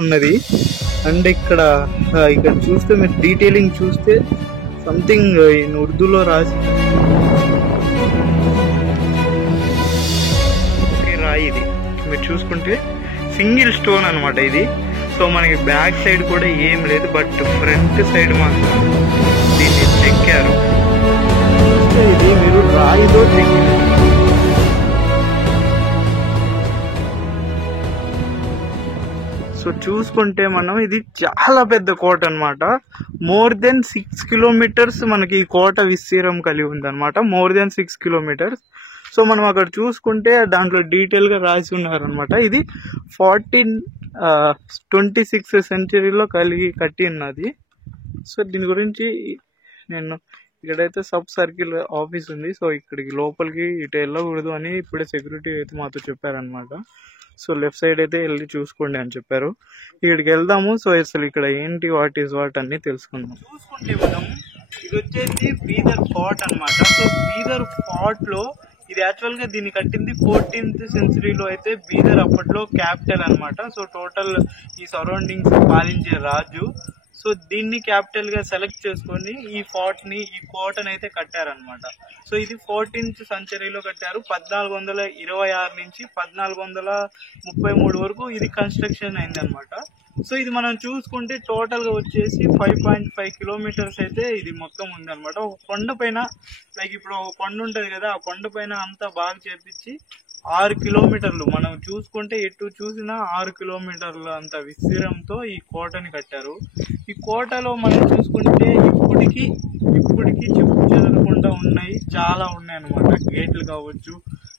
ఉన్నది. అండ్ ఇక్కడ చూస్తే మీరు డీటెయిలింగ్ చూస్తే సంథింగ్ ఇన్ ఉర్దూలో రాసి రాయి. ఇది మీరు చూసుకుంటే సింగిల్ స్టోన్ అనమాట ఇది. సో మనకి బ్యాక్ సైడ్ కూడా ఏం లేదు, బట్ ఫ్రంట్ సైడ్ మాత్రం దీన్ని చెక్కారు. ఇది మీరు రాయితో చెక్కారు. సో చూసుకుంటే మనం ఇది చాలా పెద్ద కోట అనమాట. మోర్ దెన్ 6 కిలోమీటర్స్ మనకి ఈ కోట విస్తీర్ణం కలిగి ఉంది అనమాట. More than 6 kilometres. సో మనం అక్కడ చూసుకుంటే దాంట్లో డీటెయిల్గా రాసి ఉన్నారనమాట. ఇది 1426 సెంచరీలో కట్టి ఉన్నది. సో దీని గురించి నేను ఇక్కడైతే సబ్ సర్కిల్ ఆఫీస్ ఉంది. సో ఇక్కడికి లోపలికి ఇటు వెళ్ళకూడదు అని ఇప్పుడే సెక్యూరిటీ అయితే మాతో చెప్పారనమాట. సో లెఫ్ట్ సైడ్ అయితే వెళ్ళి చూసుకోండి అని చెప్పారు. ఇక్కడికి వెళ్దాము. సో అసలు ఇక్కడ ఏంటి, వాట్ ఈస్ వాట్ అన్ని తెలుసుకుందాం. చూసుకుంటే మనం ఇది వచ్చేసి బీదర్ ఫోర్ట్ అనమాట. సో బీదర్ ఫోర్ట్ లో ఇది యాక్చువల్ గా దీన్ని కట్టింది 14th సెంచరీలో. అయితే బీదర్ అప్పట్లో క్యాపిటల్ అనమాట. సో టోటల్ ఈ సరౌండింగ్స్ పాలించే రాజు. సో దీన్ని క్యాపిటల్ గా సెలెక్ట్ చేసుకొని ఈ ఫోర్ట్ ని, ఈ కోటను అయితే కట్టారనమాట. సో ఇది 14th సెంచరీలో కట్టారు. 1426 నుంచి 1433 వరకు ఇది కన్స్ట్రక్షన్ అయింది అనమాట. సో ఇది మనం చూసుకుంటే టోటల్ గా వచ్చేసి 5.5 కిలోమీటర్స్ అయితే ఇది మొత్తం ఉంది అనమాట. ఒక కొండ పైన, లైక్ ఇప్పుడు ఒక కొండ ఉంటది కదా, ఆ కొండ పైన అంతా బాగా చేపించి 6 కిలోమీటర్లు మనం చూసుకుంటే ఎటు చూసినా 6 కిలోమీటర్ల అంత విస్తీర్ణంతో ఈ కోటని కట్టారు. ఈ కోటలో మనం చూసుకుంటే ఇప్పటికి చెప్పు చెదరకుండా ఉన్నాయి, చాలా ఉన్నాయి అనమాట. గేట్లు కావచ్చు,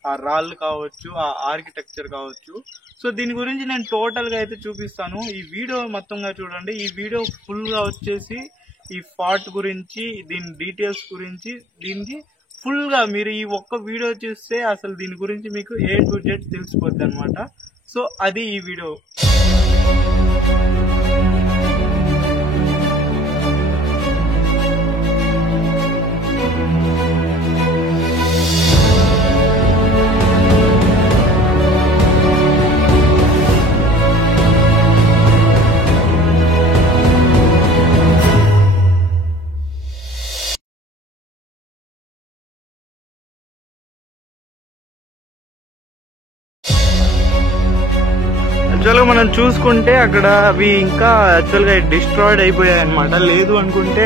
ఆ రాళ్ళు కావచ్చు, ఆ ఆర్కిటెక్చర్ కావచ్చు. సో దీని గురించి నేను టోటల్ గా అయితే చూపిస్తాను. ఈ వీడియో మొత్తంగా చూడండి. ఈ వీడియో ఫుల్ గా వచ్చేసి ఈ ఫోర్ట్ గురించి, దీని డీటెయిల్స్ గురించి, దీనికి ఫుల్ గా మీరు ఈ ఒక్క వీడియో చూస్తే అసలు దీని గురించి మీకు A to Z తెలిసిపోద్ది అనమాట. సో అది ఈ వీడియో. యాక్చువల్గా మనం చూసుకుంటే అక్కడ అవి ఇంకా యాక్చువల్గా డిస్ట్రాయిడ్ అయిపోయాయి అనమాట. లేదు అనుకుంటే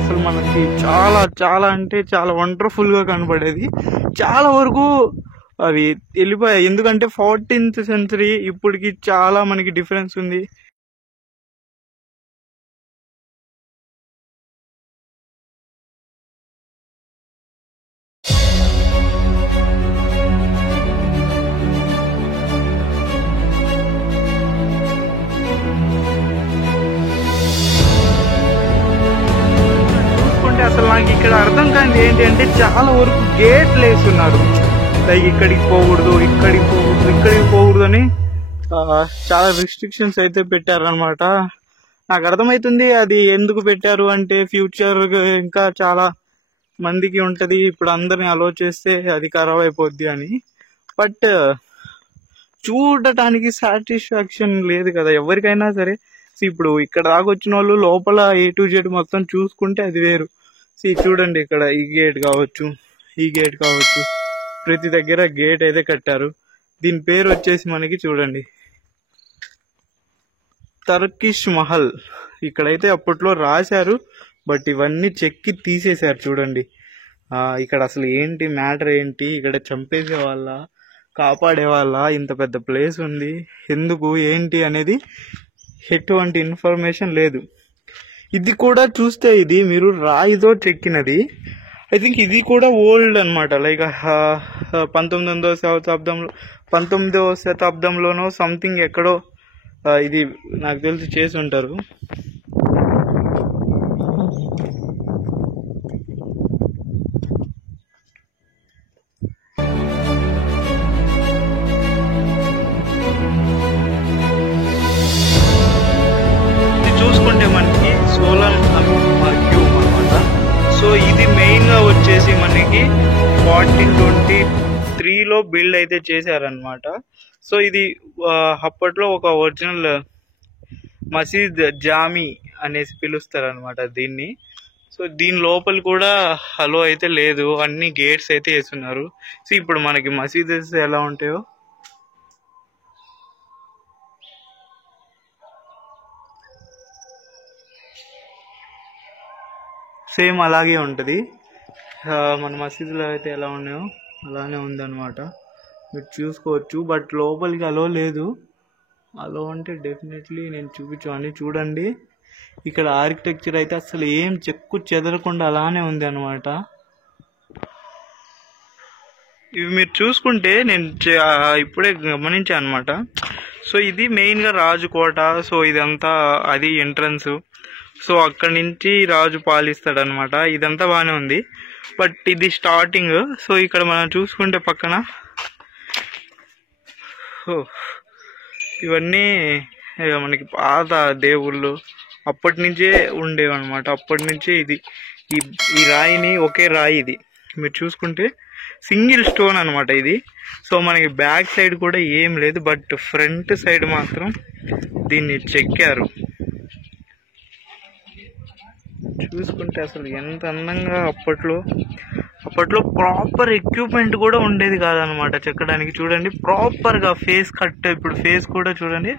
అసలు మనకి చాలా చాలా అంటే చాలా వండర్ఫుల్ గా కనబడేది. చాలా వరకు అవి వెళ్ళిపోయాయి. ఎందుకంటే 14th సెంచరీ ఇప్పటికి చాలా మనకి డిఫరెన్స్ ఉంది. అసలు నాకు ఇక్కడ అర్థం కాని ఏంటి అంటే చాలా వరకు గేట్లు వేస్తున్నారు. లైక్ ఇక్కడికి పోకూడదు అని చాలా రిస్ట్రిక్షన్స్ అయితే పెట్టారనమాట. నాకు అర్థమవుతుంది అది ఎందుకు పెట్టారు అంటే ఫ్యూచర్ ఇంకా చాలా మందికి ఉంటది, ఇప్పుడు అందరిని అలో చేస్తే అది ఖరాబ్ అయిపోద్ది అని. బట్ చూడటానికి సాటిస్ఫాక్షన్ లేదు కదా ఎవరికైనా సరే. ఇప్పుడు ఇక్కడ దాకా వచ్చిన వాళ్ళు లోపల A to Z మొత్తం చూసుకుంటే అది వేరు. చూడండి ఇక్కడ ఈ గేట్ కావచ్చు, ప్రతి దగ్గర గేట్ అయితే కట్టారు. దీని పేరు వచ్చేసి మనకి చూడండి టర్కిష్ మహల్. ఇక్కడైతే అప్పట్లో రాశారు, బట్ ఇవన్నీ చెక్కి తీసేశారు. చూడండి ఇక్కడ అసలు ఏంటి మ్యాటర్ ఏంటి, ఇక్కడ చంపేసే వాళ్ళ, కాపాడే వాళ్ళ, ఇంత పెద్ద ప్లేస్ ఉంది, ఎందుకు ఏంటి అనేది ఎటువంటి ఇన్ఫర్మేషన్ లేదు. ఇది కూడా చూస్తే ఇది మీరు రాయితో చెక్కినది. ఐ థింక్ ఇది కూడా ఓల్డ్ అనమాట. లైక్ 19వ శతాబ్దంలోనో సంథింగ్ ఎక్కడో ఇది నాకు తెలిసి చేసి ఉంటారు. ఇది చూసుకుంటే మనకి సోలన్ క్యూబ్ అనమాట. సో ఇది మెయిన్ గా వచ్చేసి మనకి 1423లో బిల్డ్ అయితే చేశారనమాట. సో ఇది అప్పట్లో ఒక ఒరిజినల్ మసీద్ జామీ అనేసి పిలుస్తారు అనమాట దీన్ని. సో దీని లోపల కూడా హలో అయితే లేదు, అన్ని గేట్స్ అయితే వేస్తున్నారు. సో ఇప్పుడు మనకి మసీదెస్ ఎలా ఉంటాయో సేమ్ అలాగే ఉంటుంది. మన మసీదులో అయితే ఎలా ఉన్నాయో అలానే ఉందన్నమాట, మీరు చూసుకోవచ్చు. బట్ లోపలికి అలో లేదు. అలో అంటే డెఫినెట్లీ నేను చూపించాను. చూడండి ఇక్కడ ఆర్కిటెక్చర్ అయితే అసలు ఏం చెక్కు చెదరకుండా అలానే ఉంది అనమాట. ఇవి మీరు చూసుకుంటే నేను ఇప్పుడే గమనించాను అనమాట. సో ఇది మెయిన్గా రాజుకోట. సో ఇదంతా అది ఎంట్రన్స్. సో అక్కడి నుంచి రాజు పాలిస్తాడు అనమాట. ఇదంతా బాగానే ఉంది, బట్ ఇది స్టార్టింగ్. సో ఇక్కడ మనం చూసుకుంటే పక్కన ఇవన్నీ మనకి పాత దేవుళ్ళు అప్పటి నుంచే ఉండేవన్నమాట. అప్పటి నుంచే ఇది ఈ రాయిని ఒకే రాయి ఇది మీరు చూసుకుంటే సింగిల్ స్టోన్ అనమాట ఇది. సో మనకి బ్యాక్ సైడ్ కూడా ఏం లేదు, బట్ ఫ్రంట్ సైడ్ మాత్రం దీన్ని చెక్కారు. చూసుకుంటే అసలు ఎంత అందంగా అప్పట్లో ప్రాపర్ ఎక్విప్మెంట్ కూడా ఉండేది కాదనమాట చెక్కడానికి. చూడండి ప్రాపర్గా ఫేస్ కట్, ఇప్పుడు ఫేస్ కూడా చూడండి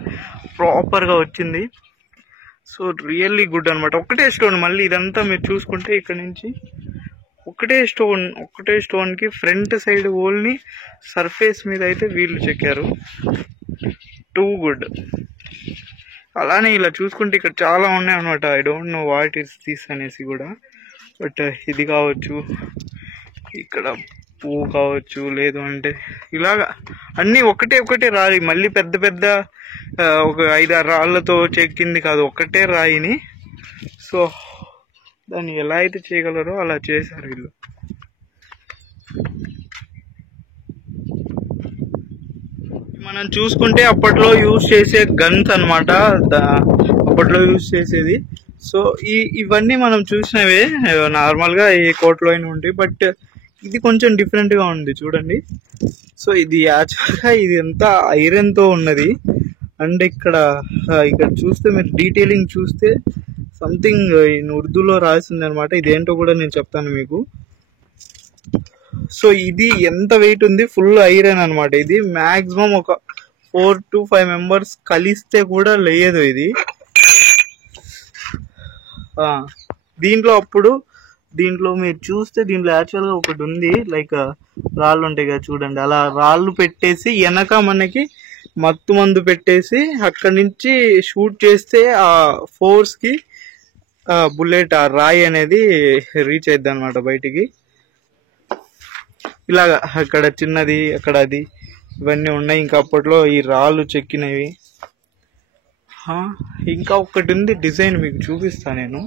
ప్రాపర్గా వచ్చింది. సో రియల్లీ గుడ్ అనమాట. ఒకటే స్టోన్, మళ్ళీ ఇదంతా మీరు చూసుకుంటే ఇక్కడ నుంచి ఒకటే స్టోన్కి ఫ్రంట్ సైడ్ ఓల్ని సర్ఫేస్ మీద అయితే వీళ్ళు చెక్కారు. Too good. అలానే ఇలా చూసుకుంటే ఇక్కడ చాలా ఉన్నాయి అనమాట. I don't know what is this అనేసి కూడా, బట్ ఇది కావచ్చు, ఇక్కడ పువ్వు కావచ్చు, లేదు అంటే ఇలాగా అన్నీ ఒకటే రాయి. మళ్ళీ పెద్ద ఒక 5-6 రాళ్ళతో చెక్కింది కాదు, ఒకటే రాయిని. సో దాన్ని ఎలా అయితే చేయగలరో అలా చేశారు వీళ్ళు. మనం చూసుకుంటే అప్పట్లో యూజ్ చేసే గన్స్ అనమాట, అప్పట్లో యూజ్ చేసేది. సో ఇవన్నీ మనం చూసినవే నార్మల్గా ఏ కోట్లో అయినా ఉంటాయి, బట్ ఇది కొంచెం డిఫరెంట్గా ఉంది చూడండి. సో ఇది యాక్చువల్గా ఇది అంతా ఐరన్తో ఉన్నది. అండ్ ఇక్కడ చూస్తే మీరు డీటెయిలింగ్ చూస్తే సంథింగ్ ఇన్ ఉర్దూలో రాసింది అనమాట. ఇదేంటో కూడా నేను చెప్తాను మీకు. సో ఇది ఎంత వెయిట్ ఉంది, ఫుల్ ఐరన్ అనమాట. ఇది మ్యాక్సిమం ఒక 4 to 5 మెంబర్స్ కలిస్తే కూడా లేదు ఇది. దీంట్లో మీరు చూస్తే దీంట్లో యాక్చువల్గా ఒకటి ఉంది, లైక్ రాళ్ళు ఉంటాయి కదా చూడండి, అలా రాళ్ళు పెట్టేసి వెనక మనకి మత్తు మందు పెట్టేసి అక్కడి నుంచి షూట్ చేస్తే ఆ ఫోర్స్కి బుల్లెట్ ఆ రాయి అనేది రీచ్ అయిద్ది అనమాట బయటికి. ఇలాగా అక్కడ చిన్నది, అక్కడ అది, ఇవన్నీ ఉన్నాయి. ఇంకా అప్పట్లో ఈ రాళ్ళు చెక్కినవి. ఇంకా ఒకటి ఉంది డిజైన్, మీకు చూపిస్తాను నేను.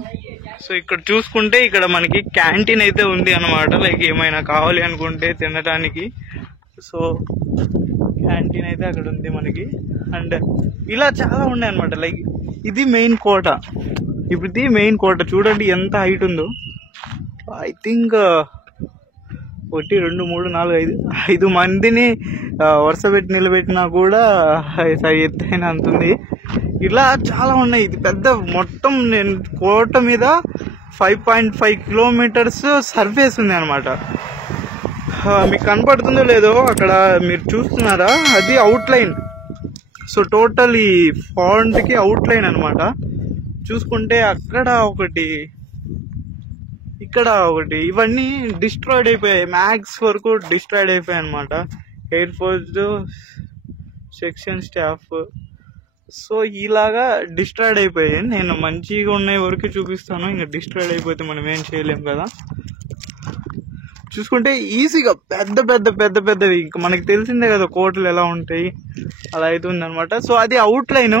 సో ఇక్కడ చూసుకుంటే ఇక్కడ మనకి క్యాంటీన్ అయితే ఉంది అనమాట, లైక్ ఏమైనా కావాలి అనుకుంటే తినడానికి. సో క్యాంటీన్ అయితే అక్కడ ఉంది మనకి. అండ్ ఇలా చాలా ఉన్నాయి అనమాట. లైక్ ఇది మెయిన్ కోట. ఇప్పుడు ఇది మెయిన్ కోట చూడండి ఎంత హైట్ ఉందో. ఐ థింక్ 1 2 3 4 5 మందిని వరుస పెట్టి నిలబెట్టినా కూడా ఎత్తైన అంతుంది. ఇలా చాలా ఉన్నాయి. ఇది పెద్ద మొత్తం నేను కోట మీద 5.5 కిలోమీటర్స్ సర్ఫేస్ ఉంది అనమాట. మీకు కనపడుతుందో లేదో అక్కడ మీరు చూస్తున్నారా, అది అవుట్లైన్. సో టోటల్ ఈ ఫాంట్కి అవుట్లైన్ అనమాట. చూసుకుంటే అక్కడ ఒకటి, ఇక్కడ ఒకటి, ఇవన్నీ డిస్ట్రాయిడ్ అయిపోయాయి. మ్యాక్స్ వరకు డిస్ట్రాయిడ్ అయిపోయాయి అనమాట. Air force section staff. So ఇలాగా డిస్ట్రాయిడ్ అయిపోయాయి. నేను మంచిగా ఉన్నాయి వరకు చూపిస్తాను, ఇంకా డిస్ట్రాయిడ్ అయిపోతే మనం ఏం చేయలేం కదా. చూసుకుంటే ఈజీగా పెద్దవి ఇంకా మనకి తెలిసిందే కదా కోటలు ఎలా ఉంటాయి, అలా అయితే ఉందన్నమాట. సో అది అవుట్లైన్.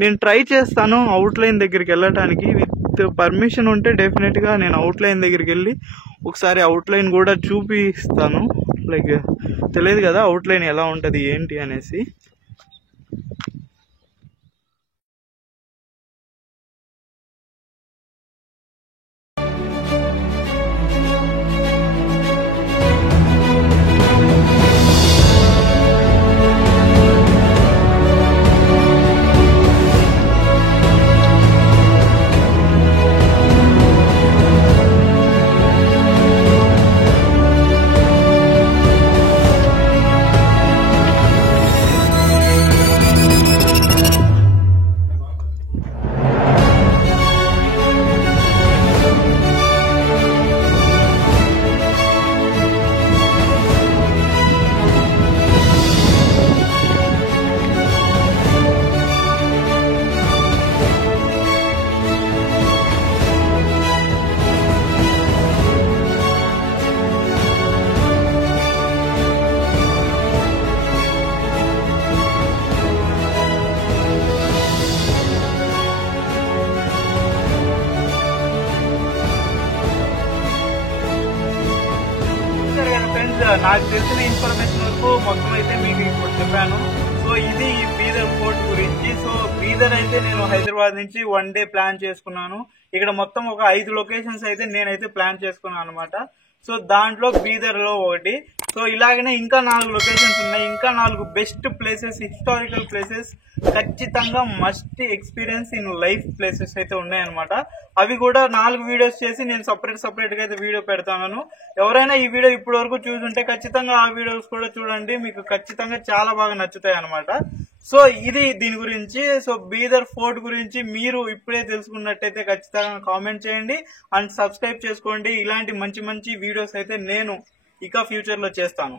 నేను ట్రై చేస్తాను అవుట్లైన్ దగ్గరికి వెళ్ళటానికి. విత్ పర్మిషన్ ఉంటే డెఫినెట్గా నేను అవుట్లైన్ దగ్గరికి వెళ్ళి ఒకసారి అవుట్లైన్ కూడా చూపిస్తాను. లైక్ తెలియదు కదా అవుట్లైన్ ఎలా ఉంటుంది ఏంటి అనేసి. నాకు తెలిసిన ఇన్ఫర్మేషన్ వరకు మొత్తం అయితే మీకు ఇప్పుడు చెప్పాను. సో ఇది ఈ బీదర్ ఫోర్ట్ గురించి. సో బీదర్ అయితే నేను హైదరాబాద్ నుంచి 1 డే ప్లాన్ చేసుకున్నాను. ఇక్కడ మొత్తం ఒక 5 లొకేషన్స్ అయితే నేనైతే ప్లాన్ చేసుకున్నాను అనమాట. సో దాంట్లో బీదర్ లో ఒకటి. సో ఇలాగనే ఇంకా 4 లొకేషన్స్ ఉన్నాయి. ఇంకా 4 బెస్ట్ ప్లేసెస్, హిస్టారికల్ ప్లేసెస్, ఖచ్చితంగా must experience in life places అయితే ఉన్నాయన్నమాట. అవి కూడా 4 వీడియోస్ చేసి నేను సపరేట్ గా అయితే వీడియో పెడతాను. ఎవరైనా ఈ వీడియో ఇప్పటి వరకు చూసుంటే ఖచ్చితంగా ఆ వీడియోస్ కూడా చూడండి, మీకు ఖచ్చితంగా చాలా బాగా నచ్చుతాయి అనమాట. సో ఇది దీని గురించి. సో బీదర్ ఫోర్ట్ గురించి మీరు ఇప్పుడే తెలుసుకున్నట్టయితే ఖచ్చితంగా కామెంట్ చేయండి అండ్ సబ్స్క్రైబ్ చేసుకోండి. ఇలాంటి మంచి మంచి వీడియోస్ అయితే నేను ఇక ఫ్యూచర్ లో చేస్తాను.